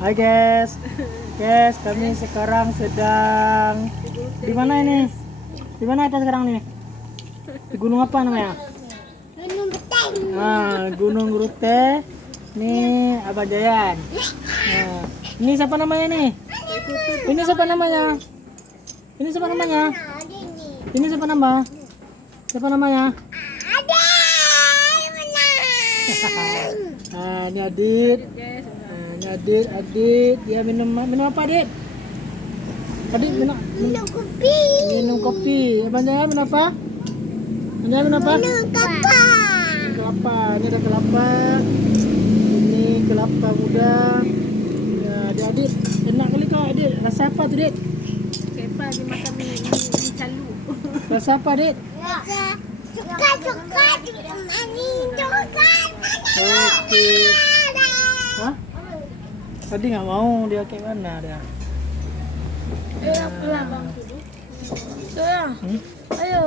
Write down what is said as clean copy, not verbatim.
Hai guys, kami sekarang sedang di mana ini? Di mana kita sekarang nih? Di gunung apa namanya? Gunung Beteng. Nah, Gunung Rute. Nih Abang Jayan. Nah, ini siapa namanya nih? Ini siapa namanya? Ini siapa namanya? Ada ini. Ini siapa nama? Siapa namanya? Ada. Menang. Nah, ini Adit. Nah, ini Adit. Dia minum apa, Adit? Adit Minum kopi. minum kopi. Abang Jayan minum apa? Abang Jayan minum apa? Minum kelapa. Kelapa. Ini ada kelapa. Ini kelapa muda. Ya, Adit. Enak kali kau, Adit. Rasa apa tuh, Adit? Kepa dia makan mi calu. Rasa apa, Adit? Rasa suka manis juga. Oke. Hah? Tadi nggak mau, dia kayak mana dia? Pulang bang. Tuh ya. Hmm? Ayo.